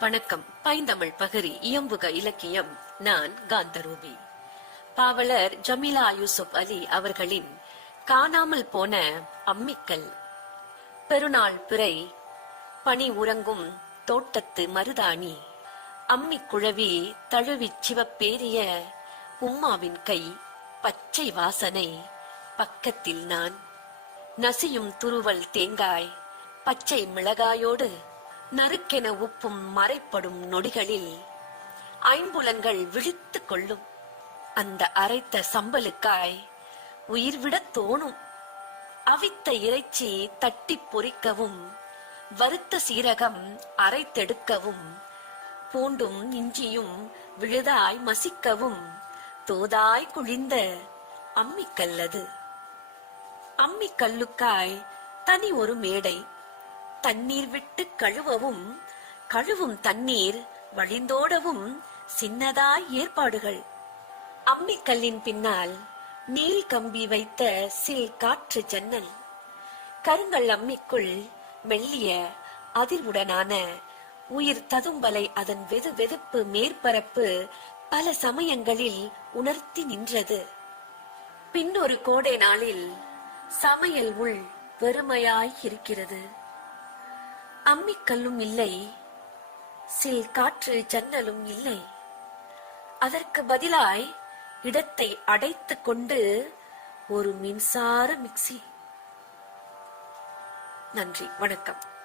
வணக்கம். பைந்தமிழ் பகரி இயம்புக இலக்கியம். நான் காந்தரூபி. பாவலர் ஜமீலா யூசுப் அலி அவர்களின் காணாமல் போன அம்மிக்கல். பெருநாள் பிறை பனி உறங்கும் தோட்டத்து மருதாணி. அம்மி குழவி தழுவிச் சிவப்பேரிய உம்மாவின் கை பச்சை வாசனை பக்கத்தில் நான். நசியும் துருவல் தேங்காய் பச்சை மிளகாயோடு நறுக்கென உப்பும் மறைப்படும் நொடிகளில் ஐம்புலன்கள் விழித்துக் கொள்ளும். அந்த அரைத்த சம்பலுக்காய் உயிர்விடத் தோணும். அவித்த இறைச்சி தட்டி பொறிக்கவும் வறுத்த சீரகம் அரைத்தெடுக்கவும் பூண்டும் இஞ்சியும் விழுதாய் மசிக்கவும் தோதாய் குழிந்த அம்மிக்கல்லது. அம்மிக்கல்லுக்காய் தனி ஒரு மேடை தண்ணீர் விட்டு கழுவவும் கழுவும் தண்ணீர் வழிந்தோடவும் சின்னதாய் ஏற்பாடுகள். அம்மிக்கல்லின் பின்னால் நீல் கம்பி வைத்த சில் காற்று ஜன்னல். கருங்கல் அம்மிக்குள் மெல்லிய அதிர்வுடனான உயிர் ததும்பலை அதன் வெது வெதுப்பு மேற்பரப்பு பல சமயங்களில் உணர்த்தி நின்றது. பின்னொரு கோடை நாளில் சமையல் உள் வெறுமையாய் இருக்கிறது. அம்மிக்கல்லும் இல்லை சில் காற்று ஜன்னலும் இல்லை. அதற்கு பதிலாய் இடத்தை அடைத்துக் கொண்டு ஒரு மின்சார மிக்சி. நன்றி வணக்கம்.